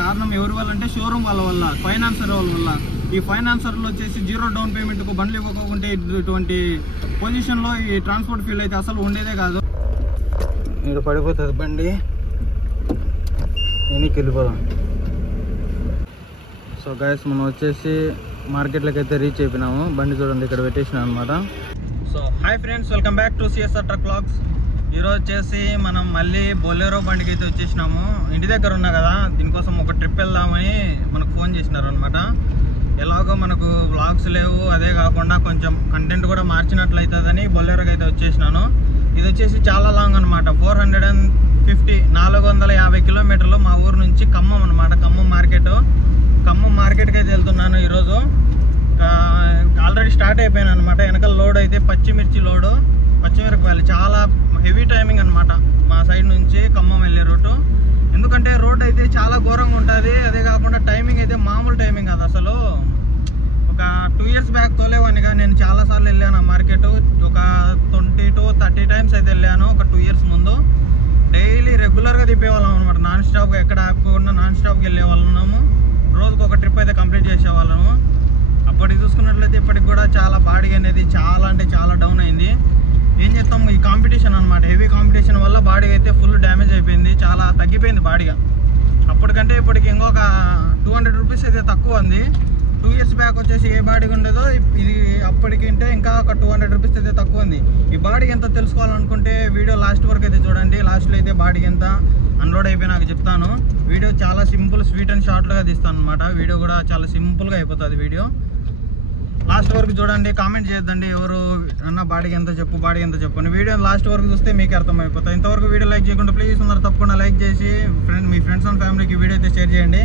కారణం ఎవరి వల్ల అంటే షోరూమ్ వాళ్ళ వల్ల, ఫైనాన్సర్ వాళ్ళ వల్ల. ఈ ఫైనాన్సర్లు వచ్చేసి 0 డౌన్ పేమెంట్కు బండ్లు ఇవ్వకుంటే ఇటువంటి పొజిషన్లో ఈ ట్రాన్స్పోర్ట్ ఫీల్డ్ అయితే అసలు ఉండేదే కాదు. ఇక్కడ పడిపోతుంది బండి, వెనక్కి వెళ్ళిపోదాం. సో గైస్, మనం వచ్చేసి మార్కెట్లోకి అయితే రీచ్ అయిపోయినాము. బండి చూడండి ఇక్కడ పెట్టేసినాం అనమాట. So hi friends, welcome back to CSR truck vlogs. ఈరోజు వచ్చేసి మనం మళ్ళీ బొలెరో బండికి అయితే వచ్చేసినాము. ఇంటి దగ్గర ఉన్నా కదా, దీనికోసం ఒక ట్రిప్ వెళ్దామని మనకు ఫోన్ చేసినారు అనమాట. ఎలాగో మనకు వ్లాగ్స్ లేవు, అదే కాకుండా కొంచెం కంటెంట్ కూడా మార్చినట్లు అవుతుందని బొలెరోకి అయితే వచ్చేసినాను. ఇది వచ్చేసి చాలా లాంగ్ అనమాట, 450 కిలోమీటర్లు మా ఊరు నుంచి ఖమ్మం అనమాట. ఖమ్మం మార్కెట్కి అయితే వెళ్తున్నాను ఈరోజు. ఆల్రెడీ స్టార్ట్ అయిపోయాను అనమాట. వెనకాల లోడ్ అయితే పచ్చిమిరపకాయలు. చాలా హెవీ టైమింగ్ అనమాట మా సైడ్ నుంచి ఖమ్మం వెళ్ళే రూటు. ఎందుకంటే రోడ్ అయితే చాలా ఘోరంగా ఉంటుంది. అదే కాకుండా టైమింగ్ అయితే మామూలు టైమింగ్ కాదు అసలు. ఒక 2 years బ్యాక్ తోలేవానిగా నేను చాలాసార్లు వెళ్ళాను ఆ మార్కెట్. ఒక 20 to 30 times అయితే వెళ్ళాను ఒక 2 years ముందు. డైలీ రెగ్యులర్గా తిప్పేవాళ్ళం అనమాట. నాన్ స్టాప్గా ఎక్కడ ఆపుకోకుండా నాన్ స్టాప్కి వెళ్ళే వాళ్ళము. రోజుకు ఒక ట్రిప్ అయితే కంప్లీట్ చేసేవాళ్ళము. అప్పటికి చూసుకున్నట్లయితే ఇప్పటికి కూడా చాలా బాడీ అనేది చాలా అంటే చాలా డౌన్ అయింది. ఏం చేస్తాం, ఈ కాంపిటీషన్ అనమాట, హెవీ కాంపిటీషన్ వల్ల బాడీ అయితే ఫుల్ డ్యామేజ్ అయిపోయింది, చాలా తగ్గిపోయింది బాడీగా. అప్పటికంటే ఇప్పటికి ఇంకొక 200 రూపీస్ అయితే తక్కువ ఉంది. 2 years బ్యాక్ వచ్చేసి ఏ బాడీ ఉండేదో ఇది అప్పటికంటే ఇంకా ఒక 200 రూపీస్ అయితే తక్కువ ఉంది. ఈ బాడీ ఎంత తెలుసుకోవాలనుకుంటే వీడియో లాస్ట్ వరకు అయితే చూడండి. లాస్ట్లో అయితే బాడీ ఎంత అన్లోడ్ అయిపోయి నాకు చెప్తాను. వీడియో చాలా సింపుల్, స్వీట్ అండ్ షార్ట్గా తీస్తాను అనమాట. వీడియో కూడా చాలా సింపుల్గా అయిపోతుంది వీడియో. లాస్ట్ వరకు చూడండి, కామెంట్ చేయొద్దండి ఎవరు అన్న బాడీకి ఎంత చెప్పు అని. వీడియో లాస్ట్ వరకు చూస్తే మీకు అర్థమైపోతుంది. ఇంతవరకు వీడియో లైక్ చేయకుండా ప్లీజ్ అందరూ తప్పకుండా లైక్ చేసి మీ ఫ్రెండ్స్ అండ్ ఫ్యామిలీకి వీడియో అయితే షేర్ చేయండి.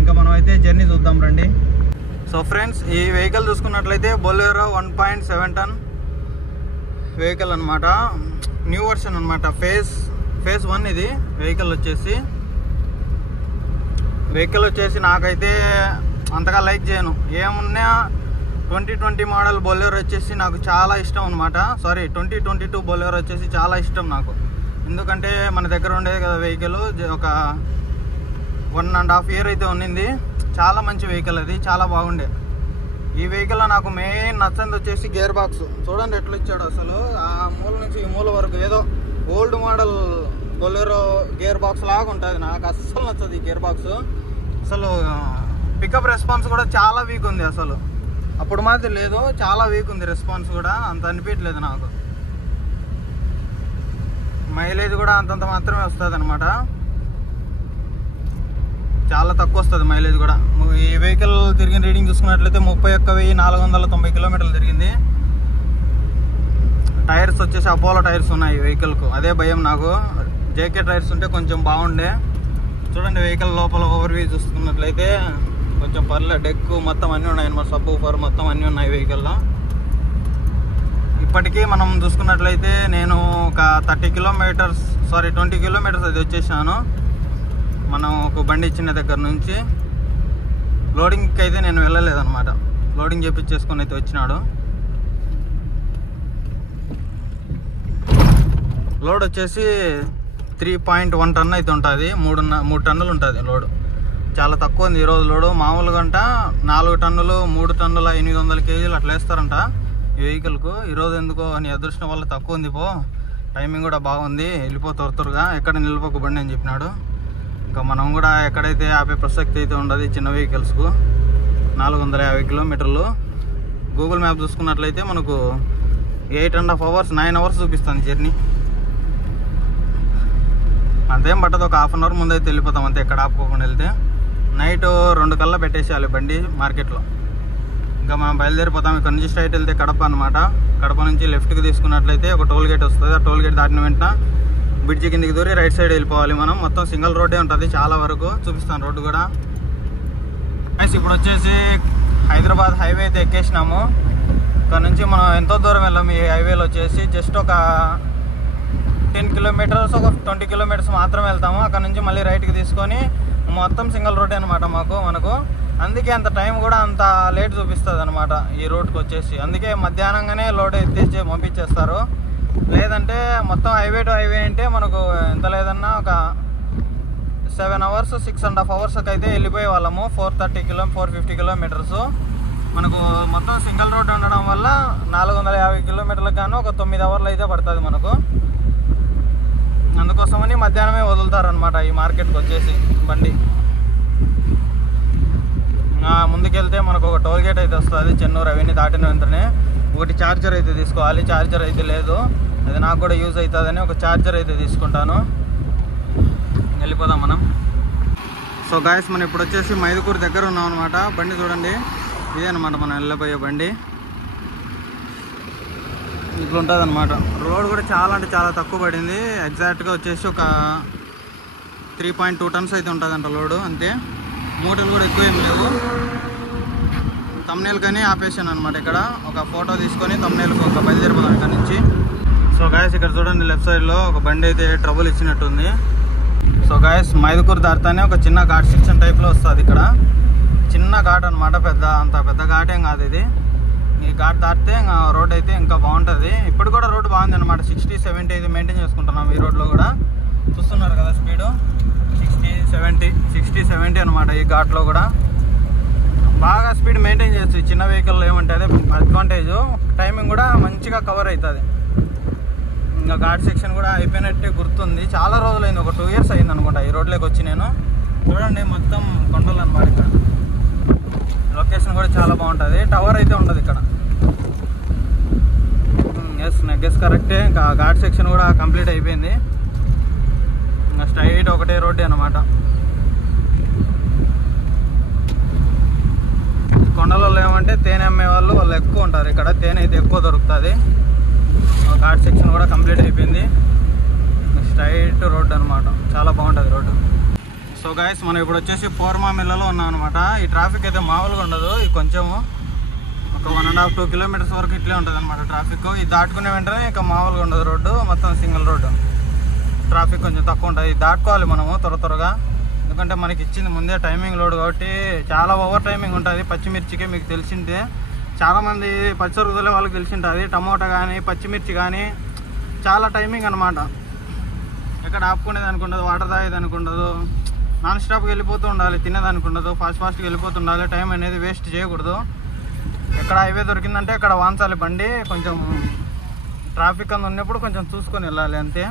ఇంకా మనం అయితే జర్నీ చూద్దాం రండి. సో ఫ్రెండ్స్, ఈ వెహికల్ చూసుకున్నట్లయితే బొలెరో 1.7 ton వెహికల్ అనమాట. న్యూ వర్షన్ అనమాట, ఫేజ్ 1 ఇది. వెహికల్ వచ్చేసి నాకైతే అంతగా లైక్ చేయను. ఏమున్నా 2020 మోడల్ బొలెరో వచ్చేసి నాకు చాలా ఇష్టం అనమాట. 2022 బొలెరో వచ్చేసి చాలా ఇష్టం నాకు. ఎందుకంటే మన దగ్గర ఉండేది కదా వెహికల్, ఒక 1.5 year అయితే ఉన్నింది. చాలా మంచి వెహికల్ అది, చాలా బాగుండే. ఈ వెహికల్లో నాకు మెయిన్ నచ్చింది వచ్చేసి గేర్ బాక్స్. చూడండి ఎట్లా ఇచ్చాడు అసలు. ఆ మూల నుంచి ఈ మూల వరకు ఏదో old model Bolero gear box లాగా ఉంటుంది. నాకు అస్సలు నచ్చదు ఈ గేర్ బాక్స్. అసలు పికప్ రెస్పాన్స్ కూడా చాలా వీక్ ఉంది అసలు. అప్పుడు మాత్రం లేదు, చాలా వీక్ ఉంది రెస్పాన్స్ కూడా, అంత అనిపించలేదు నాకు. మైలేజ్ కూడా అంతంత మాత్రమే వస్తుంది అనమాట, చాలా తక్కువ వస్తుంది మైలేజ్ కూడా. ఈ వెహికల్ తిరిగిన రీడింగ్ చూసుకున్నట్లయితే 31,490 కిలోమీటర్లు తిరిగింది. టైర్స్ వచ్చేసి అపోలో టైర్స్ ఉన్నాయి ఈ వెహికల్కు. అదే భయం నాకు, జేకే టైర్స్ ఉంటే కొంచెం బాగుండే. చూడండి వెహికల్ లోపల ఓవర్వ్యూ చూసుకున్నట్లయితే కొంచెం పర్లేదు. డెక్ మొత్తం అన్నీ ఉన్నాయి అన్నమాట, సబ్ ఊఫర్ మొత్తం అన్నీ ఉన్నాయి వెహికల్లో. ఇప్పటికీ మనం చూసుకున్నట్లయితే నేను ఒక 20 కిలోమీటర్స్ అది వచ్చేసాను. మనం ఒక బండి ఇచ్చిన దగ్గర నుంచి. లోడింగ్కి అయితే నేను వెళ్ళలేదన్నమాట, లోడింగ్ చేపించేసుకొని అయితే వచ్చినాడు. లోడ్ వచ్చేసి 3.1 ton అయితే ఉంటుంది, 3 టన్నులు ఉంటుంది లోడు. చాలా తక్కువ ఉంది ఈరోజు లోడు. మామూలుగా అంట 4 టన్నులు 3 టన్నుల 800 kgs అట్లా వేస్తారంట ఈ వెహికల్కు. ఈరోజు ఎందుకో నీ అదృష్టం వల్ల తక్కువ ఉంది. టైమింగ్ కూడా బాగుంది, వెళ్ళిపో త్వరగా, ఎక్కడ నిలిపోక బండి అని చెప్పినాడు. ఇంకా మనం కూడా ఎక్కడైతే ఆపే ప్రసక్తి అయితే ఉండదు చిన్న వెహికల్స్కు. 450 కిలోమీటర్లు. గూగుల్ మ్యాప్ చూసుకున్నట్లయితే మనకు 8.5 hours 9 hours చూపిస్తుంది జర్నీ. అంతేం పట్టదు, ఒక 1/2 hour ముందు అయితే వెళ్ళిపోతాం అంతే, ఎక్కడ ఆపుకోకుండా వెళ్తే. నైట్ 2 కల్లా పెట్టేసేయాలి బండి మార్కెట్లో. ఇంకా మనం బయలుదేరిపోతాం. ఇక్కడ నుంచి స్ట్రైట్ వెళ్తే కడప అనమాట. కడప నుంచి లెఫ్ట్కి తీసుకున్నట్లయితే ఒక టోల్ గేట్ వస్తుంది. ఆ టోల్ గేట్ దాటిన వెంటనే బ్రిడ్జి కిందికి దూరి రైట్ సైడ్ వెళ్ళిపోవాలి మనం. మొత్తం సింగిల్ రోడ్డే ఉంటుంది చాలా వరకు. చూపిస్తాను రోడ్డు కూడా. ఇప్పుడు వచ్చేసి హైదరాబాద్ హైవే అయితే ఎక్కేసినాము. ఇక్కడ నుంచి మనం ఎంతో దూరం వెళ్ళాము. ఈ హైవేలో వచ్చేసి జస్ట్ ఒక 10 kilometers, ఒక 20 kilometers మాత్రం వెళ్తాము. అక్కడ నుంచి మళ్ళీ రైట్కి తీసుకొని మొత్తం సింగిల్ రోడ్డే అనమాట మనకు. అందుకే అంత టైం కూడా అంత లేట్ చూపిస్తుంది అనమాట ఈ రోడ్కి వచ్చేసి. అందుకే మధ్యాహ్నంగానే లోడ్ ఎత్తిచ్చి పంపించేస్తారు. లేదంటే మొత్తం హైవే టు హైవే అంటే మనకు ఎంత లేదన్నా ఒక 7 hours 6.5 hours అయితే వెళ్ళిపోయే వాళ్ళము. 450 కిలోమీటర్స్. మనకు మొత్తం సింగిల్ రోడ్ ఉండడం వల్ల 450 కిలోమీటర్లకు గాను ఒక 9 hours అయితే పడుతుంది మనకు. అందుకోసమని మధ్యాహ్నమే వదులుతారనమాట ఈ మార్కెట్కి వచ్చేసి బండి. ముందుకెళ్తే మనకు ఒక టోల్ గేట్ అయితే వస్తుంది. చెన్నూరు అవన్నీ దాటిన వెంటనే ఒకటి ఛార్జర్ అయితే తీసుకోవాలి. ఛార్జర్ అయితే లేదు, అది నాకు కూడా యూజ్ అవుతుందని ఒక ఛార్జర్ అయితే తీసుకుంటాను. వెళ్ళిపోదాం మనం. సో గాయస్, మనం ఇప్పుడు వచ్చేసి మైదుకూరు దగ్గర ఉన్నాం అనమాట. బండి చూడండి, ఇదే అనమాట మనం వెళ్ళిపోయే బండి. ఇట్లా ఉంటుంది అనమాట. రోడ్ కూడా చాలా అంటే చాలా తక్కువ పడింది. ఎగ్జాక్ట్గా వచ్చేసి ఒక 3.2 tons అయితే ఉంటుందంట లోడు, అంతే. మూటలు కూడా ఎక్కువ ఏం లేవు. తమ్నేల్ కానీ ఆపేసాను అనమాట. ఇక్కడ ఒక ఫోటో తీసుకొని తమ్నేల్కి ఒక బయలుదేరిపోతాం ఇక్కడ నుంచి. సో గాయస్, ఇక్కడ చూడండి లెఫ్ట్ సైడ్లో ఒక బండి అయితే ట్రబుల్ ఇచ్చినట్టుంది. సో గాయస్, మైదుకూరు దాటితేనే ఒక చిన్న ఘాట్ సెక్షన్ టైప్లో వస్తుంది. ఇక్కడ చిన్న ఘాట్ అనమాట, అంత పెద్ద ఘాట్ ఏం కాదు ఇది. ఈ ఘాట్ దాటితే రోడ్ అయితే ఇంకా బాగుంటుంది. ఇప్పుడు కూడా రోడ్ బాగుంది అనమాట. 60-70 అయితే మెయింటైన్ చేసుకుంటున్నాం ఈ రోడ్లో కూడా. చూస్తున్నారు కదా స్పీడు 60-70 అనమాట. ఈ ఘాట్లో కూడా బాగా స్పీడ్ మెయింటైన్ చేయొచ్చు. చిన్న వెహికల్ ఏమంటే అదే అడ్వాంటేజ్. టైమింగ్ కూడా మంచిగా కవర్ అవుతుంది. ఇంకా ఘాట్ సెక్షన్ కూడా అయిపోయినట్టే గుర్తుంది. చాలా రోజులైంది, ఒక 2 years అయింది అనుకుంటా ఈ రోడ్లోకి వచ్చి నేను. చూడండి మొత్తం కొండలు అనమాట. ఇక్కడ లొకేషన్ కూడా చాలా బాగుంటుంది. టవర్ అయితే ఉంటుంది ఇక్కడ. గెస్ కరెక్టే. ఇంకా ఘాట్ సెక్షన్ కూడా కంప్లీట్ అయిపోయింది. ఇంకా స్ట్రైట్ ఒకటే రోడ్డే అనమాట. కొండలలో ఏమంటే తేనె అమ్మే వాళ్ళు ఎక్కువ ఉంటారు ఇక్కడ. తేనె అయితే ఎక్కువ దొరుకుతుంది. ఘాట్ సెక్షన్ కూడా కంప్లీట్ అయిపోయింది. స్ట్రైట్ రోడ్ అనమాట, చాలా బాగుంటుంది రోడ్డు. సో గాయస్, మనం ఇప్పుడు వచ్చేసి పోర్మా మిల్లలో ఉన్నాం అనమాట. ఈ ట్రాఫిక్ అయితే మామూలుగా ఉండదు. ఇది కొంచెము ఒక 1.5-2 kilometers వరకు ఇట్లే ఉంటుంది అనమాట ట్రాఫిక్. ఇది దాటుకునే వెంటనే ఇక మామూలుగా ఉండదు రోడ్డు, మొత్తం సింగిల్ రోడ్డు. ట్రాఫిక్ కొంచెం తక్కువ ఉంటుంది. దాటుకోవాలి మనము త్వరగా, ఎందుకంటే మనకి ఇచ్చింది ముందే టైమింగ్ లోడ్ కాబట్టి చాలా ఓవర్ టైమింగ్ ఉంటుంది. పచ్చిమిర్చికే మీకు తెలిసిందే, చాలామంది పచ్చిమిరపకాయలు వాళ్ళకి తెలిసింటుంది. టమోటా కానీ పచ్చిమిర్చి కానీ చాలా టైమింగ్ అనమాట. ఎక్కడ ఆపుకునేదానికి ఉండదు, వాటర్ తాగేదానికి ఉండదు. నాన్ స్టాప్కి వెళ్ళిపోతూ ఉండాలి, తినేదానికి ఉండదు. ఫాస్ట్గా వెళ్ళిపోతుండాలి. టైం అనేది వేస్ట్ చేయకూడదు. ఎక్కడ హైవే దొరికిందంటే అక్కడ వాంచాలి బండి. కొంచెం ట్రాఫిక్ అందు ఉన్నప్పుడు కొంచెం చూసుకొని వెళ్ళాలి, అంతే.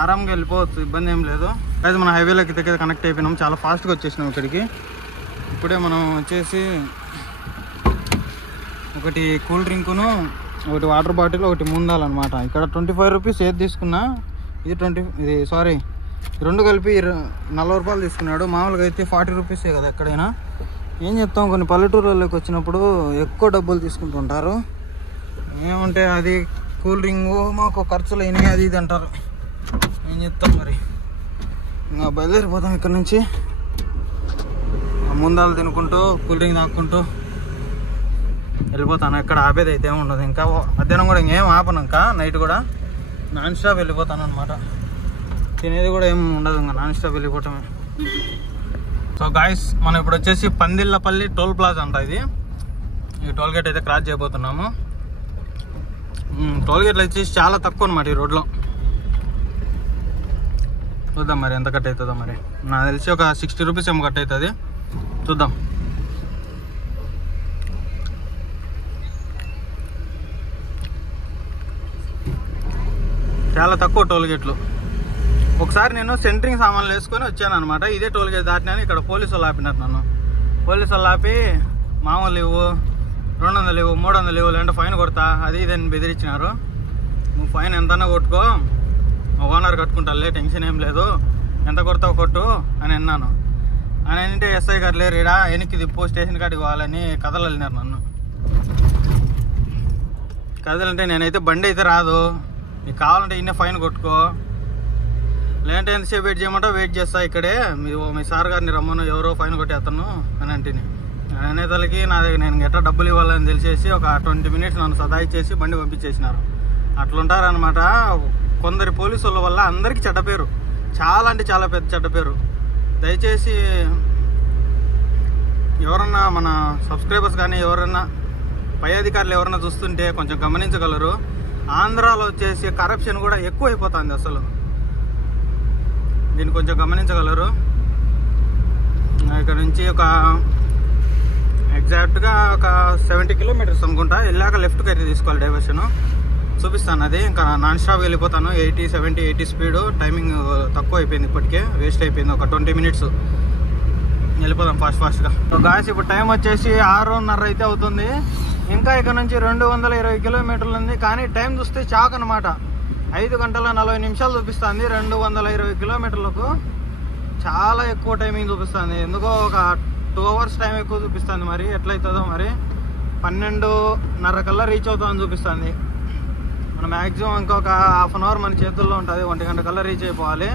ఆరాంగా వెళ్ళిపోవచ్చు, ఇబ్బంది ఏం లేదు. అయితే మనం హైవేలోకి దగ్గర కనెక్ట్ అయిపోయినాం. చాలా ఫాస్ట్గా వచ్చేసినాం ఇక్కడికి. ఇప్పుడే మనం వచ్చేసి ఒకటి కూల్ డ్రింకును, ఒకటి వాటర్ బాటిల్, ఒకటి ముందాలన్నమాట. ఇక్కడ 25 rupees ఏది తీసుకున్నా, ఇది సారీ 2 కలిపి 40 రూపాయలు తీసుకున్నాడు. మామూలుగా అయితే 40 rupees కదా ఎక్కడైనా. ఏం చెప్తాం, కొన్ని పల్లెటూరులోకి వచ్చినప్పుడు ఎక్కువ డబ్బులు తీసుకుంటుంటారు. ఏమంటే అది కూల్ డ్రింక్ మాకు ఖర్చులు అయినాయి అది ఇది అంటారు. ఏం చెప్తాం మరి. ఇంకా బయలుదేరిపోతాం ఇక్కడ నుంచి. ముందాలు తినుకుంటూ కూల్ డ్రింక్ తాక్కుంటూ వెళ్ళిపోతాను. ఎక్కడ ఆపేది అయితే ఏమి ఉండదు. ఇంకా మధ్యాహ్నం కూడా ఇంకేం ఆపను. ఇంకా నైట్ కూడా నాన్ స్టాప్ వెళ్ళిపోతాను అనమాట. తినేది కూడా ఏమి ఉండదు, ఇంకా నాన్ స్టాప్ వెళ్ళిపోవటమే. సో గాయస్, మనం ఇప్పుడు వచ్చేసి పందిళ్ళపల్లి టోల్ ప్లాజా అంట ఇది. ఈ టోల్ గేట్ అయితే క్రాస్ చేయబోతున్నాము. టోల్ గేట్లు వచ్చేసి చాలా తక్కువ అనమాట ఈ రోడ్లో. చూద్దాం మరి ఎంత కట్ అవుతుందో. మరి నాకు తెలిసి ఒక 60 rupees ఏమో కట్ అవుతుంది. చూద్దాం. చాలా తక్కువ టోల్ గేట్లు. ఒకసారి నేను సెంటరింగ్ సామాన్లు వేసుకొని వచ్చాను అనమాట. ఇదే టోల్ గేట్ దాటినాను. ఇక్కడ పోలీసు వాళ్ళు ఆపినారు నన్ను. పోలీసు వాళ్ళు ఆపి మామూలు ఇవ్వు, 200 ఇవ్వు, 300 ఇవ్వు, లేదంటే ఫైన్ కొడతా అది ఇదని బెదిరించినారు. నువ్వు ఫైన్ ఎంతన్నా కొట్టుకో, ఓనర్ కట్టుకుంటాలే, టెన్షన్ ఏం లేదు, ఎంత కొడతావు కొట్టు అని అన్నాను. అని అంటే ఎస్ఐ గారు లేరు ఇడా, వెనక్కి తిప్పు, స్టేషన్ కాడికి పోవాలని కథలు వెళ్ళినారు నన్ను. కథలంటే నేనైతే బండి అయితే రాదు, నీకు కావాలంటే ఇన్నే ఫైన్ కొట్టుకో, లేదంటే ఎంతసేపు వెయిట్ చేయమంటావు వెయిట్ చేస్తా ఇక్కడే, మీ సార్ గారిని రమ్మను, ఎవరో ఫైన్ కొట్టేస్తాను అని అంటేని. అనేతలకి నేను ఎట్లా డబ్బులు ఇవ్వాలని తెలిసేసి ఒక 20 minutes నన్ను సదాయిచ్చేసి బండి పంపించేసినారు. అట్లుంటారనమాట కొందరి పోలీసుల వల్ల అందరికీ చెడ్డ పేరు, చాలా అంటే చాలా పెద్ద చెడ్డ పేరు. దయచేసి ఎవరన్నా మన సబ్స్క్రైబర్స్ కానీ ఎవరన్నా పై అధికారులు ఎవరన్నా చూస్తుంటే కొంచెం గమనించగలరు. ఆంధ్రాలో వచ్చేసి కరప్షన్ కూడా ఎక్కువ అయిపోతుంది. అసలు దీన్ని కొంచెం గమనించగలరు. ఇక్కడ నుంచి ఒక ఎగ్జాక్ట్గా ఒక 70 కిలోమీటర్స్ అనుకుంటా. వెళ్ళాక లెఫ్ట్కి అయితే తీసుకోవాలి డైవర్షన్. చూపిస్తాను అది. ఇంకా నాన్ స్టాప్ వెళ్ళిపోతాను. 80, 70, 80 స్పీడ్. టైమింగ్ తక్కువ అయిపోయింది ఇప్పటికే, వేస్ట్ అయిపోయింది. ఒక 20 మినిట్స్ వెళ్ళిపోదాం ఫాస్ట్గా. గాయస్ ఇప్పుడు టైం వచ్చేసి 6:30 అయితే అవుతుంది. ఇంకా ఇక్కడ నుంచి 220 కిలోమీటర్లు ఉంది. కానీ టైం చూస్తే చాక్ అనమాట. 5 గంటల 40 నిమిషాలు చూపిస్తుంది 220 కిలోమీటర్లకు. చాలా ఎక్కువ టైమింగ్ చూపిస్తుంది. ఎందుకో ఒక 2 అవర్స్ టైం ఎక్కువ చూపిస్తుంది. మరి ఎట్లయితుందో మరి. 12:30 కల్లా రీచ్ అవుతామని చూపిస్తుంది. మనం మ్యాక్సిమం ఇంకొక హాఫ్ అన్ అవర్ మన చేతుల్లో ఉంటుంది. 1 గంట కల్లా రీచ్ అయిపోవాలి.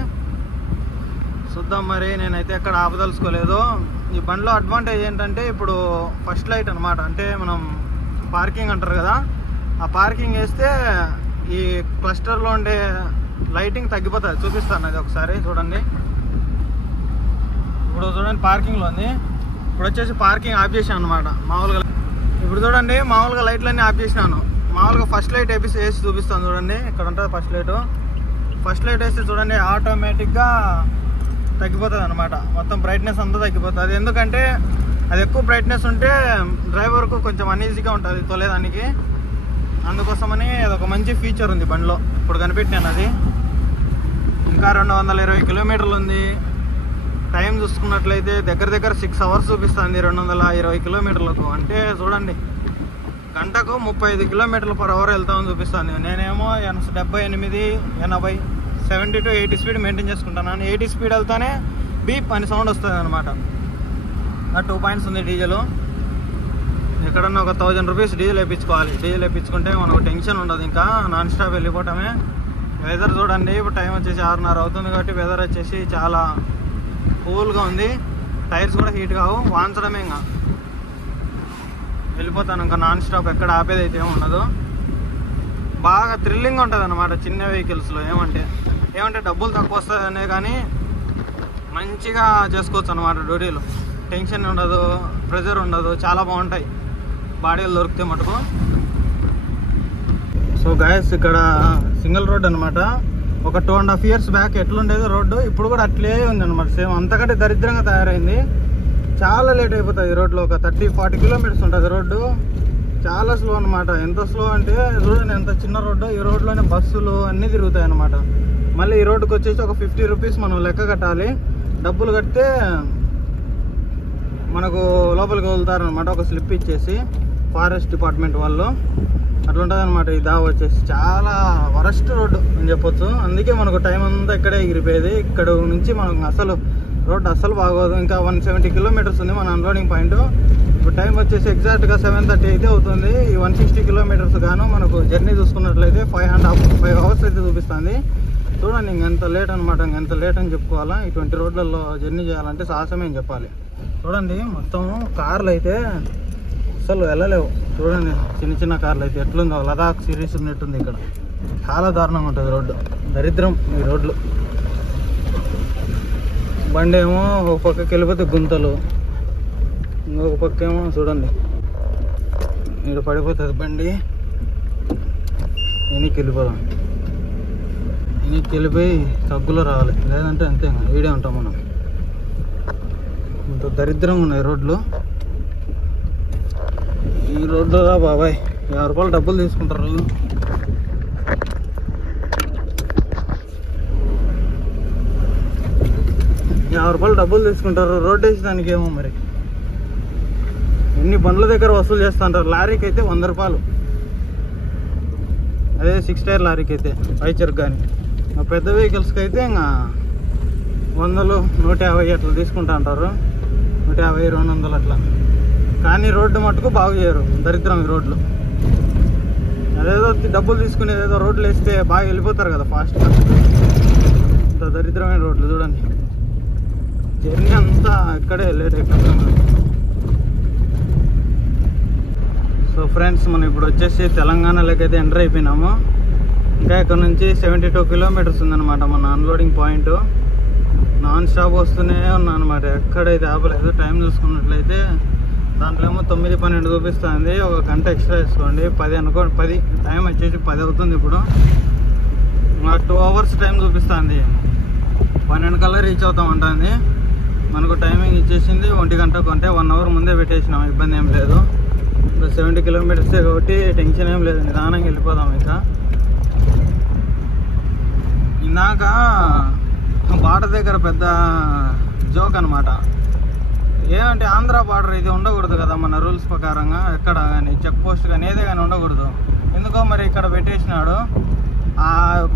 చూద్దాం మరి. నేనైతే ఎక్కడ ఆపదలుచుకోలేదు. ఈ బండిలో అడ్వాంటేజ్ ఏంటంటే ఇప్పుడు ఫస్ట్ లైట్ అనమాట. అంటే మనం పార్కింగ్ అంటారు కదా, ఆ పార్కింగ్ వేస్తే ఈ క్లస్టర్లో ఉండే లైటింగ్ తగ్గిపోతుంది. చూపిస్తాను అది ఒకసారి చూడండి. ఇప్పుడు చూడండి పార్కింగ్లో ఉంది. ఇప్పుడు వచ్చేసి పార్కింగ్ ఆఫ్ చేసాను అనమాట మామూలుగా. ఇప్పుడు చూడండి మామూలుగా లైట్లన్నీ ఆఫ్ చేసినాను. మామూలుగా ఫస్ట్ లైట్ వేసి చూపిస్తాను చూడండి. ఇక్కడ ఉంటుంది ఫస్ట్ లైట్. ఫస్ట్ లైట్ వేస్తే చూడండి ఆటోమేటిక్గా తగ్గిపోతుంది అనమాట. మొత్తం బ్రైట్నెస్ అంతా తగ్గిపోతుంది. ఎందుకంటే అది ఎక్కువ బ్రైట్నెస్ ఉంటే డ్రైవర్కు కొంచెం అన్ఈజీగా ఉంటుంది తోలేదానికి. అందుకోసమని అదొక మంచి ఫీచర్ ఉంది బండిలో. ఇప్పుడు కనిపెట్టినాను అది. ఇంకా 220 కిలోమీటర్లు ఉంది. టైం చూసుకున్నట్లయితే దగ్గర 6 అవర్స్ చూపిస్తుంది 220 కిలోమీటర్లకు. అంటే చూడండి గంటకు 35 కిలోమీటర్ల పర్ అవర్ వెళ్తామని చూపిస్తుంది. నేనేమో 78, 80, 70 to 80 స్పీడ్ మెయింటైన్ చేసుకుంటున్నాను. 80 స్పీడ్ వెళ్తానే బీప్ అని సౌండ్ వస్తుంది అనమాట. 2 పాయింట్స్ ఉంది డీజిల్. ఎక్కడన్నా ఒక 1000 రూపీస్ డీజిల్ వేయించుకోవాలి. డీజిల్ వేయించుకుంటే మనకు టెన్షన్ ఉండదు. ఇంకా నాన్ స్టాప్ వెళ్ళిపోవటమే. వెదర్ చూడండి. ఇప్పుడు టైం వచ్చేసి 6:30 అవుతుంది కాబట్టి వెదర్ వచ్చేసి చాలా కూల్గా ఉంది. టైర్స్ కూడా హీట్ కావు. వాంచడమే ఇంకా వెళ్ళిపోతాను. ఇంకా నాన్ స్టాప్ ఎక్కడ ఆపేది అయితే ఏమి ఉండదు. బాగా థ్రిల్లింగ్ ఉంటుంది అనమాట చిన్న వెహికల్స్లో. ఏమంటే డబ్బులు తక్కువ వస్తాయనే కానీ మంచిగా చేసుకోవచ్చు అనమాట డ్యూటీలు. టెన్షన్ ఉండదు, ప్రెజర్ ఉండదు. చాలా బాగుంటాయి బాడీలు దొరికితే మటుకు. సో గాయస్ ఇక్కడ సింగిల్ రోడ్ అనమాట. ఒక 2.5 years బ్యాక్ ఎట్లుండేది రోడ్డు ఇప్పుడు కూడా అట్లే ఉంది అనమాట. సేమ్ అంతకంటే దరిద్రంగా తయారైంది. చాలా లేట్ అయిపోతుంది ఈ రోడ్లో. ఒక 30-40 కిలోమీటర్స్ ఉంటుంది రోడ్డు. చాలా స్లో అనమాట. ఎంత స్లో అంటే చూడండి ఎంత చిన్న రోడ్డు. ఈ రోడ్లోనే బస్సులు అన్నీ తిరుగుతాయి అనమాట. మళ్ళీ ఈ రోడ్డుకి వచ్చేసి ఒక 50 రూపీస్ మనం లెక్క కట్టాలి. డబ్బులు కడితే మనకు లోపలికి వదులుతారనమాట. ఒక స్లిప్ ఇచ్చేసి ఫారెస్ట్ డిపార్ట్మెంట్ వాళ్ళు. అట్లా ఉంటుంది అనమాట. ఈ దావ వచ్చేసి చాలా వరస్ట్ రోడ్డు అని చెప్పొచ్చు. అందుకే మనకు టైం అంతా ఇక్కడే ఎగిరిపోయేది. ఇక్కడ నుంచి మనకు అసలు రోడ్డు అస్సలు బాగోదు. ఇంకా 170 కిలోమీటర్స్ ఉంది మన అన్లోడింగ్ పాయింట్. ఇప్పుడు టైం వచ్చేసి ఎగ్జాక్ట్గా 7:30 అయితే అవుతుంది. ఈ 160 కిలోమీటర్స్ గాను మనకు జర్నీ చూసుకున్నట్లయితే 5 అవర్స్ అయితే చూపిస్తుంది. చూడండి ఇంకెంత లేట్ అనమాట. ఇంకెంత లేట్ అని చెప్పుకోవాలా. ఇటువంటి రోడ్లలో జర్నీ చేయాలంటే సాహసమే అని చెప్పాలి. చూడండి మొత్తం కార్లు అయితే అసలు వెళ్ళలేవు. చూడండి చిన్న కార్లు అయితే ఎట్లుందో లదాఖ్ సిరీస్ ఉన్నట్టుంది. ఇక్కడ చాలా దారుణంగా ఉంటుంది రోడ్డు. దరిద్రం ఈ రోడ్లు. బండి ఏమో ఒక పక్కకి వెళ్ళిపోతే గుంతలు, ఇంకొక పక్క ఏమో చూడండి ఇక్కడ పడిపోతుంది బండి. వెనక్కి వెళ్ళిపోదాం. వెనక్కి వెళ్ళిపోయి తగ్గులో రావాలి. లేదంటే అంతే ఈడే ఉంటాం మనం. ఇంత దరిద్రంగా ఉన్నాయి రోడ్లు. ఈ రోడ్లో బాబాయ్ 50 రూపాయలు డబ్బులు తీసుకుంటారు. 50 రూపాయలు డబ్బులు తీసుకుంటారు రోడ్ వేసి దానికి. ఏమో మరి ఎన్ని బండ్ల దగ్గర వసూలు చేస్తుంటారు. లారీకి అయితే 100 రూపాయలు. అదే 6 టైర్ లారీకి అయితే పైచర్ కానీ. పెద్ద వెహికల్స్కి అయితే ఇంకా 100, 150 అట్లా తీసుకుంటా అంటారు. 150, 200 అట్లా. కానీ రోడ్డు మటుకు బాగు చేయరు. దరిద్రం ఈ రోడ్లు. అదేదో డబ్బులు తీసుకుని ఏదో రోడ్లు వేస్తే బాగా వెళ్ళిపోతారు కదా ఫాస్ట్గా. ఇంత దరిద్రమైన రోడ్లు చూడండి. జర్నీ అంతా ఇక్కడే లేట్ అయిపోతుంది. సో ఫ్రెండ్స్ మనం ఇప్పుడు వచ్చేసి తెలంగాణలోకి అయితే ఎంటర్ అయిపోయినాము. ఇంకా ఇక్కడ నుంచి 72 కిలోమీటర్స్ ఉందన్నమాట మన అన్లోడింగ్ పాయింట్. నాన్ స్టాప్ వస్తూనే ఉన్నా అనమాట. ఎక్కడైతే ఆపలేదు. టైం చూసుకున్నట్లయితే దాంట్లో ఏమో 9:12 చూపిస్తుంది. ఒక గంట ఎక్స్ట్రా వేసుకోండి 10 అనుకోండి. 10 టైం వచ్చేసి 10 అవుతుంది. ఇప్పుడు 2 అవర్స్ టైం చూపిస్తుంది. 12 కల్లా రీచ్ అవుతాం ఉంటుంది. మనకు టైమింగ్ ఇచ్చేసింది 1 గంటకు, అంటే 1 అవర్ ముందే పెట్టేసినాం, ఇబ్బంది ఏం లేదు. 70 కిలోమీటర్సే కాబట్టి టెన్షన్ ఏం లేదు, నిదానంగా వెళ్ళిపోదాం. ఇక ఇందాక బార్డర్ దగ్గర పెద్ద జోక్ అనమాట. ఏమంటే ఆంధ్ర బార్డర్ ఇది ఉండకూడదు కదా మన రూల్స్ ప్రకారంగా, ఎక్కడ కానీ చెక్ పోస్ట్ కానీ ఏదే కానీ ఉండకూడదు. ఎందుకో మరి ఇక్కడ పెట్టేసినాడు. ఆ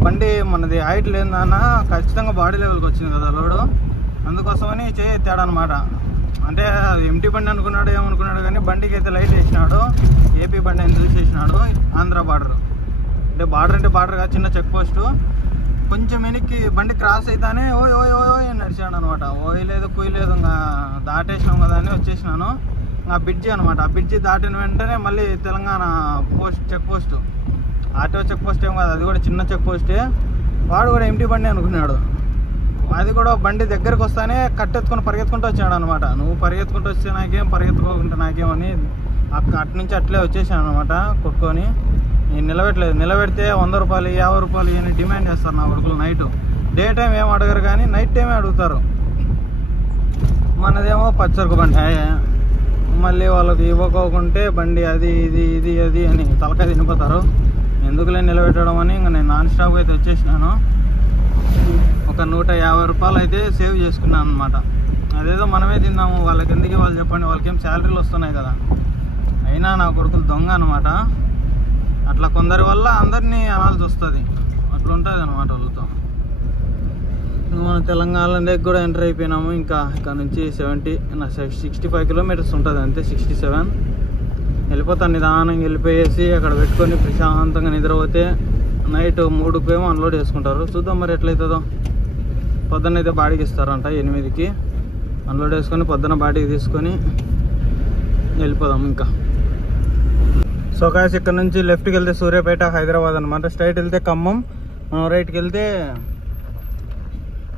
బండి మనది హైట్ లేదన్నా ఖచ్చితంగా బాడీ లెవెల్కి వచ్చింది కదా లోడు, అందుకోసమని చేయెత్తాడు అనమాట. అంటే ఎంటీ బండి అనుకున్నాడు ఏమనుకున్నాడు కానీ బండికి అయితే లైట్ వేసినాడు. ఏపీ బండి అని చూసేసినాడు. ఆంధ్ర బార్డర్ అంటే బార్డర్ కాదు, చిన్న చెక్ పోస్టు. కొంచెం వెనక్కి బండి క్రాస్ అయితేనే ఓయ్ ఓయ్ ఓయ్ అని నడిచాడు అనమాట. ఓయ్ లేదు కుయ్ లేదు, ఇంకా దాటేసినాం కదా అని వచ్చేసినాను. ఆ బ్రిడ్జి అనమాట, ఆ బ్రిడ్జి దాటిన వెంటనే మళ్ళీ Telangana check post, RTO check post ఏం కాదు, అది కూడా చిన్న చెక్ పోస్టే. వాడు కూడా ఎంటీ బండి అనుకున్నాడు. అది కూడా బండి దగ్గరకు వస్తానే పరిగెత్తుకుంటూ వచ్చాడు అనమాట. నువ్వు పరిగెత్తుకుంటూ వస్తే నాకేం, పరిగెత్తుకోకుంటే నాకేమని అటు నుంచి అట్లే వచ్చేసాను అనమాట కొట్టుకొని. నేను నిలబెడితే 100 రూపాయలు 50 రూపాయలు అని డిమాండ్ చేస్తారు నా కొడుకులు. నైట్ డే టైం ఏం అడగరు కానీ నైట్ టైమే అడుగుతారు. మనదేమో పచ్చరుకు బండి, మళ్ళీ వాళ్ళకి ఇవ్వకోకుంటే బండి అది ఇది అని తలకాయ తినిపోతారు. ఎందుకులే నిలబెట్టడం అని ఇంకా నేను నాన్ స్టాప్ అయితే వచ్చేసినాను. ఒక 150 రూపాయలు అయితే సేవ్ చేసుకున్నాను అనమాట. అదేదో మనమే తిందాము, వాళ్ళకి ఎందుకు వాళ్ళు చెప్పండి, వాళ్ళకేం శాలరీలు వస్తున్నాయి కదా. అయినా నా కొడుకులు దొంగ అనమాట. అట్లా కొందరి వల్ల అందరినీ అనాల్సి వస్తుంది, అట్లా ఉంటుంది అనమాట వాళ్ళతో. మనం తెలంగాణ కూడా ఎంటర్ అయిపోయినాము. ఇంకా ఇక్కడ నుంచి 65 కిలోమీటర్స్ ఉంటుంది అంతే, 67 వెళ్ళిపోతాను. నిదానంగా వెళ్ళిపోయేసి అక్కడ పెట్టుకొని ప్రశాంతంగా నిద్రపోతే నైట్ 3కి ఏమో అన్లోడ్ చేసుకుంటారు. చూద్దాం మరి ఎట్లయితుందో. పొద్దున్న అయితే బాడీకి ఇస్తారంట 8కి అన్లోడ్ చేసుకొని పొద్దున్న బాడీకి తీసుకొని వెళ్ళిపోదాం ఇంకా. సో గాయ్స్ ఇక్కడ నుంచి లెఫ్ట్కి వెళ్తే సూర్యాపేట హైదరాబాద్ అనమాట, స్ట్రైట్ వెళ్తే ఖమ్మం, మనం రైట్కి వెళ్తే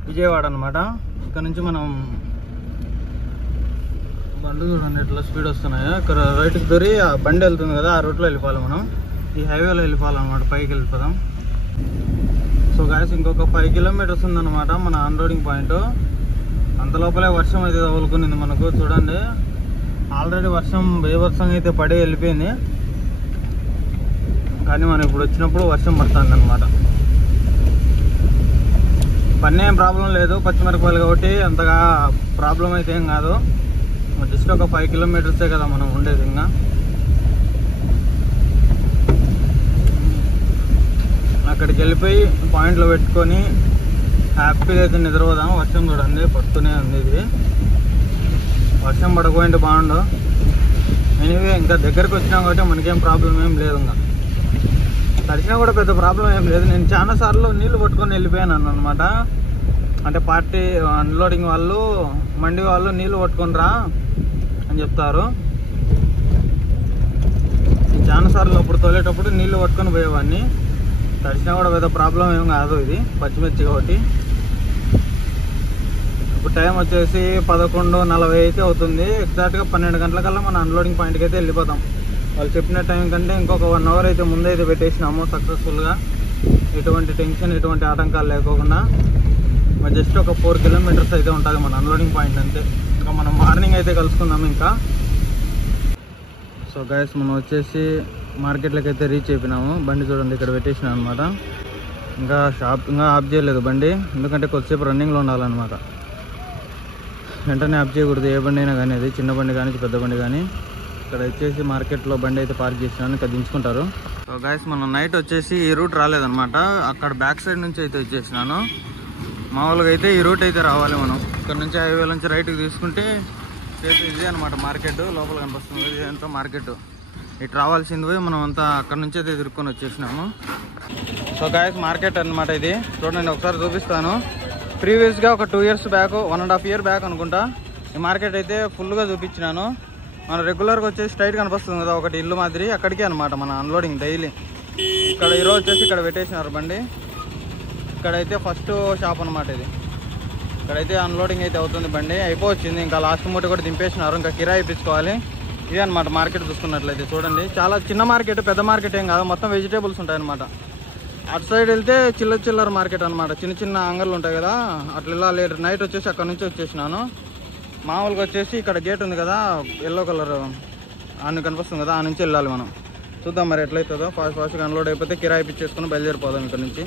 విజయవాడ అనమాట. ఇక్కడ నుంచి మనం బండ్లు చూడండి ఎట్లా స్పీడ్ వస్తున్నాయో. ఇక్కడ రైట్కి దొరి ఆ బండి వెళ్తుంది కదా, ఆ రూట్లో వెళ్ళిపోవాలి మనం. ఈ హైవేలో వెళ్ళిపోవాలన్నమాట, పైకి వెళ్ళిపోదాం. సో గాయ్స్ ఇంకొక 5 కిలోమీటర్స్ ఉందన్నమాట మన అన్లోడింగ్ పాయింట్. అంతలోపలే వర్షం అయితే తగులుకునింది మనకు. చూడండి ఆల్రెడీ వర్షం బేవర్షంగా అయితే పడి వెళ్ళిపోయింది, కానీ మనం ఇప్పుడు వచ్చినప్పుడు వర్షం పడుతుంది అనమాట. పని ఏం ప్రాబ్లం లేదు, పచ్చిమిరపకాయలు కాబట్టి అంతగా ప్రాబ్లం అయితే ఏం కాదు. జస్ట్ ఒక 5 కిలోమీటర్సే కదా మనం ఉండేది. ఇంకా అక్కడికి వెళ్ళిపోయి పాయింట్లో పెట్టుకొని హ్యాపీగా అయితే నిద్రపోదాం. వర్షం చూడండి పడుతూనే ఉంది, ఇది వర్షం పడకపోయింటే బాగుండు. ఎనీవే ఇంకా దగ్గరకు వచ్చినాం కాబట్టి మనకేం ప్రాబ్లం ఏం లేదు. ఇంకా తడిచినా కూడా పెద్ద ప్రాబ్లం ఏం లేదు. నేను చాలా సార్లు నీళ్లు పట్టుకొని వెళ్ళిపోయాను అనమాట. అంటే పార్టీ అన్లోడింగ్ వాళ్ళు, మండి వాళ్ళు నీళ్లు పట్టుకొని రా అని చెప్తారు. చాలా సార్లు అప్పుడు తోలేటప్పుడు నీళ్లు పట్టుకొని పోయేవాడిని. తడిచినా కూడా పెద్ద ప్రాబ్లం ఏం కాదు, ఇది పచ్చిమిర్చి కాబట్టి. ఇప్పుడు టైం వచ్చేసి 11:40 అయితే అవుతుంది. ఎగ్జాక్ట్గా 12 గంటలకల్లా మన అన్లోడింగ్ పాయింట్కి అయితే వెళ్ళిపోతాం. వాళ్ళు చెప్పిన టైం కంటే ఇంకొక 1 అవర్ అయితే ముందే అయితే పెట్టేసినాము సక్సెస్ఫుల్గా, ఎటువంటి టెన్షన్ ఎటువంటి ఆటంకాలు లేకోకుండా. మరి జస్ట్ ఒక 4 కిలోమీటర్స్ అయితే ఉంటుంది మన అన్లోడింగ్ పాయింట్ అంతే. ఇంకా మనం మార్నింగ్ అయితే కలుసుకుందాం ఇంకా. సో గైస్ మనం వచ్చేసి మార్కెట్లోకి అయితే రీచ్ అయిపోయినాము. బండి చూడండి ఇక్కడ పెట్టేసినాం అనమాట. ఇంకా ఆఫ్ చేయలేదు బండి, ఎందుకంటే కొద్దిసేపు రన్నింగ్లో ఉండాలన్నమాట. వెంటనే ఆఫ్ చేయకూడదు, ఏ బండి అయినా కానీ, అది చిన్న బండి కానీ పెద్ద బండి కానీ. ఇక్కడ వచ్చేసి మార్కెట్లో బండి అయితే పార్క్ చేసినాను, ఇక్కడ దించుకుంటారు. సో గైస్ మనం నైట్ వచ్చేసి ఈ రూట్ రాలేదన్నమాట, అక్కడ బ్యాక్ సైడ్ నుంచి అయితే వచ్చేసినాను. మామూలుగా అయితే ఈ రూట్ అయితే రావాలి మనం. ఇక్కడ నుంచి హైవే నుంచి రైట్కి తీసుకుంటే ఇదే అనమాట మార్కెట్, లోపల కనిపిస్తుంది ఇదంతా మార్కెట్. ఇటు రావాల్సింది పోయి మనం అంతా అక్కడ నుంచి అయితే తిరుక్కొని వచ్చేసినాము. సో గాయస్ మార్కెట్ అనమాట ఇది, చూడండి ఒకసారి చూపిస్తాను. ప్రీవియస్గా ఒక 2 years బ్యాక్, 1.5 year బ్యాక్ అనుకుంటా ఈ మార్కెట్ అయితే ఫుల్గా చూపించినాను. మన రెగ్యులర్గా వచ్చేసి స్ట్రైట్ కనిపిస్తుంది కదా ఒకటి ఇల్లు మాదిరి, అక్కడికే అనమాట మన అన్లోడింగ్ డైలీ. ఇక్కడ ఈరోజు వచ్చేసి ఇక్కడ పెట్టేసినారు బండి. ఇక్కడైతే ఫస్ట్ షాప్ అనమాట ఇది. ఇక్కడైతే అన్లోడింగ్ అయితే అవుతుంది, బండి అయిపోవచ్చింది. ఇంకా లాస్ట్ మూట కూడా దింపేసినారు, ఇంకా కిరాయి ఇప్పించుకోవాలి. ఇదే అనమాట మార్కెట్ చూసుకున్నట్లయితే. చూడండి చాలా చిన్న మార్కెట్, పెద్ద మార్కెట్ ఏం కాదు, మొత్తం వెజిటేబుల్స్ ఉంటాయి అనమాట. అటు సైడ్ వెళ్తే చిల్లర మార్కెట్ అనమాట, చిన్న చిన్న అంగళ్ళు ఉంటాయి కదా, అట్లా వెళ్ళాలి. నైట్ వచ్చేసి అక్కడ నుంచి వచ్చేసినాను. మామూలుగా వచ్చేసి ఇక్కడ గేట్ ఉంది కదా, ఎల్లో కలర్ అని కనిపిస్తుంది కదా, ఆ నుంచి వెళ్ళాలి మనం. చూద్దాం మరి ఎట్లయితుందో. ఫాస్ట్గా అన్లోడ్ అయిపోతే కిరాయి ఇప్పించేసుకుని బయలుదేరిపోదాం ఇక్కడ నుంచి.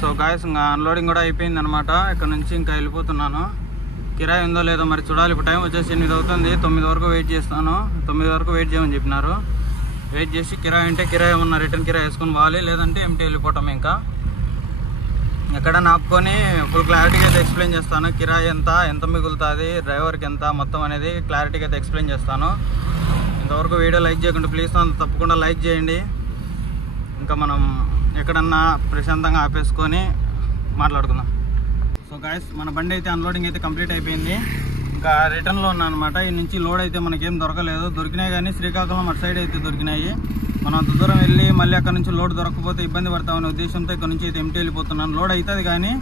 సో గాయస్ ఇంకా అన్లోడింగ్ కూడా అయిపోయింది అనమాట. ఇక్కడ నుంచి ఇంకా వెళ్ళిపోతున్నాను. కిరాయి ఉందో లేదో మరి చూడాలి. ఇప్పుడు టైం వచ్చేసి 8 అవుతుంది. 9 వరకు వెయిట్ చేస్తాను. 9 వరకు వెయిట్ చేయమని చెప్పినారు. వెయిట్ చేసి కిరాయి అంటే కిరాయి ఏమన్నా రిటర్న్ కిరాయి వేసుకొని పోవాలి, లేదంటే ఎంటీ వెళ్ళిపోవటం. ఇంకా ఎక్కడ నాపుకొని ఫుల్ క్లారిటీగా అయితే ఎక్స్ప్లెయిన్ చేస్తాను. కిరాయి ఎంత మిగులుతుంది, డ్రైవర్కి ఎంత మొత్తం అనేది క్లారిటీగా అయితే ఎక్స్ప్లెయిన్ చేస్తాను. ఇంతవరకు వీడియో లైక్ చేయకుండా ప్లీజ్ తప్పకుండా లైక్ చేయండి. ఇంకా మనం ఎక్కడన్నా ప్రశాంతంగా ఆపేసుకొని మాట్లాడుకుందాం. సో గాయస్ మన బండి అయితే అన్లోడింగ్ అయితే కంప్లీట్ అయిపోయింది. ఇంకా రిటర్న్లో ఉన్నా అనమాట. ఈ నుంచి లోడ్ అయితే మనకేం దొరకలేదు. దొరికినాయి కానీ శ్రీకాకుళం అటు సైడ్ అయితే దొరికినాయి. మనం అంత దూరం వెళ్ళి మళ్ళీ అక్కడ నుంచి లోడ్ దొరకకపోతే ఇబ్బంది పడతామనే ఉద్దేశంతో ఇక్కడ నుంచి అయితే ఎంటీ వెళ్ళిపోతున్నాను. లోడ్ అవుతుంది కానీ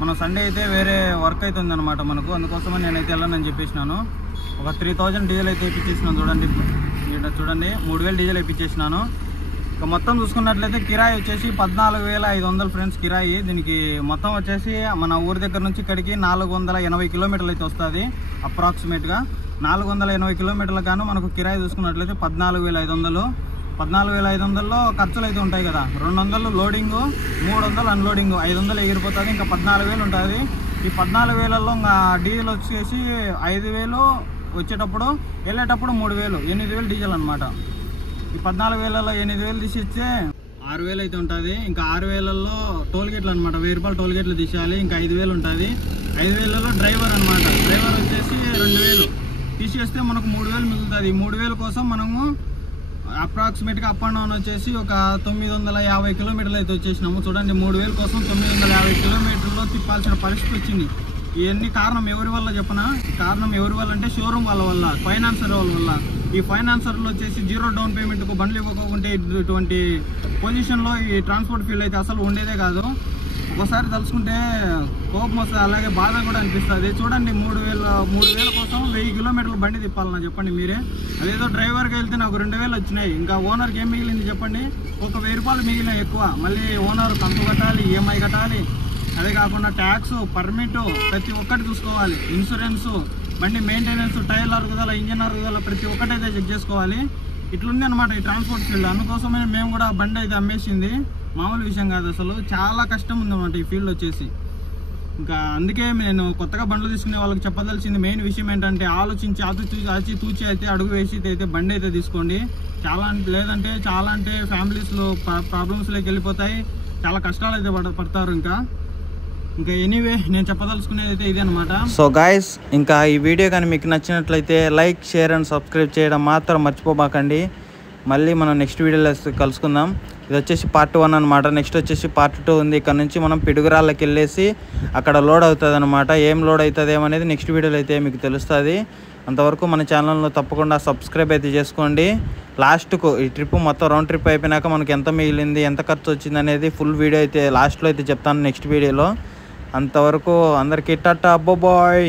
మనం సండే అయితే వేరే వర్క్ అయితే ఉందన్నమాట మనకు. అందుకోసమే నేనైతే వెళ్ళానని చెప్పేసినాను. ఒక 3000 డీజిల్ అయితే ఇప్పించేసినాను. చూడండి ఇక్కడ చూడండి, 3000 డీజిల్ ఇప్పించేసినాను. ఇక మొత్తం చూసుకున్నట్లయితే కిరాయి వచ్చేసి 14,500 ఫ్రెండ్స్ కిరాయి. దీనికి మొత్తం వచ్చేసి మన ఊరి దగ్గర నుంచి ఇక్కడికి 480 కిలోమీటర్లు అయితే వస్తుంది అప్రాక్సిమేట్గా. 480 కిలోమీటర్లు గాను మనకు కిరాయి చూసుకున్నట్లయితే 14,500. 14,500లో ఖర్చులు అయితే ఉంటాయి కదా, 200 లోడింగు, 300 అన్లోడింగ్, 500 ఎగిరిపోతుంది. ఇంకా 14,000 ఉంటుంది. ఈ 14,000లో ఇంకా డీజిల్ వచ్చేసి 5,000 వచ్చేటప్పుడు, వెళ్ళేటప్పుడు 3,000, 8,000 డీజిల్ అనమాట. ఈ 14,000లో 8,000 తీసిస్తే 6,000 అయితే ఉంటుంది. ఇంకా 6,000లో టోల్ గేట్లు అనమాట, 1000 రూపాయలు టోల్ గేట్లు తీసేయాలి. ఇంకా 5,000 ఉంటుంది. 5,000లో డ్రైవర్ అనమాట, డ్రైవర్ వచ్చేసి 2,000 తీసేస్తే మనకు 3,000 మిగులుతుంది. 3,000 కోసం మనము అప్రాక్సిమేట్గా అప్ అండ్ డౌన్ వచ్చేసి ఒక 950 కిలోమీటర్లు అయితే వచ్చేసినాము. చూడండి 3,000 కోసం 950 కిలోమీటర్లో తిప్పాల్సిన పరిస్థితి వచ్చింది. ఇవన్నీ కారణం ఎవరి వల్ల చెప్పనా? కారణం ఎవరి వల్ల అంటే షోరూమ్ వాళ్ళ వల్ల, ఫైనాన్సర్ వాళ్ళ వల్ల. ఈ ఫైనాన్సర్లు వచ్చేసి 0 డౌన్ పేమెంట్కు బండ్లు ఇవ్వకుంటే ఇటువంటి పొజిషన్లో ఈ ట్రాన్స్పోర్ట్ ఫీల్డ్ అయితే అసలు ఉండేదే కాదు. ఒకసారి తలుచుకుంటే కోపం వస్తుంది, అలాగే బాధ కూడా అనిపిస్తుంది. చూడండి 3,000 కోసం 1000 కిలోమీటర్లు బండి తిప్పాలన్నా చెప్పండి మీరే. అదేదో డ్రైవర్కి వెళ్తే నాకు 2,000 వచ్చినాయి. ఇంకా ఓనర్కి ఏం మిగిలింది చెప్పండి? ఒక 1000 రూపాయలు మిగిలినాయి ఎక్కువ. మళ్ళీ ఓనర్ కంతు కట్టాలి, ఈఎంఐ కట్టాలి. అదే కాకుండా ట్యాక్స్, పర్మిట్ ప్రతి ఒక్కటి చూసుకోవాలి, ఇన్సూరెన్సు, బండి మెయింటెనెన్స్, టైర్లు అరుగుదల, ఇంజన్ అరుగుదల ప్రతి ఒక్కటైతే చెక్ చేసుకోవాలి. ఇట్లుంది అనమాట ఈ ట్రాన్స్పోర్ట్ ఫీల్డ్. అందుకోసమే మేము కూడా బండి అయితే అమ్మేసింది. మామూలు విషయం కాదు, అసలు చాలా కష్టం ఉందన్నమాట ఈ ఫీల్డ్ వచ్చేసి. ఇంకా అందుకే నేను కొత్తగా బండ్లు తీసుకునే వాళ్ళకి చెప్పదలిసింది మెయిన్ విషయం ఏంటంటే, ఆలోచించి ఆచితూచి అయితే అడుగు వేసి అయితే బండి అయితే తీసుకోండి. లేదంటే చాలా ఫ్యామిలీస్లో ప్రాబ్లమ్స్లోకి వెళ్ళిపోతాయి, చాలా కష్టాలు అయితే పడతారు. ఇంకా ఎనీవే నేను చెప్పదలుచుకునేది అయితే ఇదే అనమాట. సో గాయస్, ఇంకా ఈ వీడియో కానీ మీకు నచ్చినట్లయితే లైక్, షేర్ అండ్ సబ్స్క్రైబ్ చేయడం మాత్రం మర్చిపోబాకండి. మళ్ళీ మనం నెక్స్ట్ వీడియోలో కలుసుకుందాం. ఇది వచ్చేసి పార్ట్ 1 అనమాట. నెక్స్ట్ వచ్చేసి పార్ట్ 2 ఉంది. ఇక్కడ నుంచి మనం పిడుగురాళ్ళకి వెళ్ళేసి అక్కడ లోడ్ అవుతుంది అనమాట. ఏం లోడ్ అవుతుంది ఏమనేది నెక్స్ట్ వీడియోలో అయితే మీకు తెలుస్తుంది. అంతవరకు మన ఛానల్లో తప్పకుండా సబ్స్క్రైబ్ అయితే చేసుకోండి. లాస్ట్కు ఈ ట్రిప్ మొత్తం రౌండ్ ట్రిప్ అయిపోయినాక మనకి ఎంత మిగిలింది, ఎంత ఖర్చు వచ్చింది అనేది ఫుల్ వీడియో అయితే లాస్ట్లో అయితే చెప్తాను నెక్స్ట్ వీడియోలో. అంతవరకు అందరికీ టాటా, బాయ్.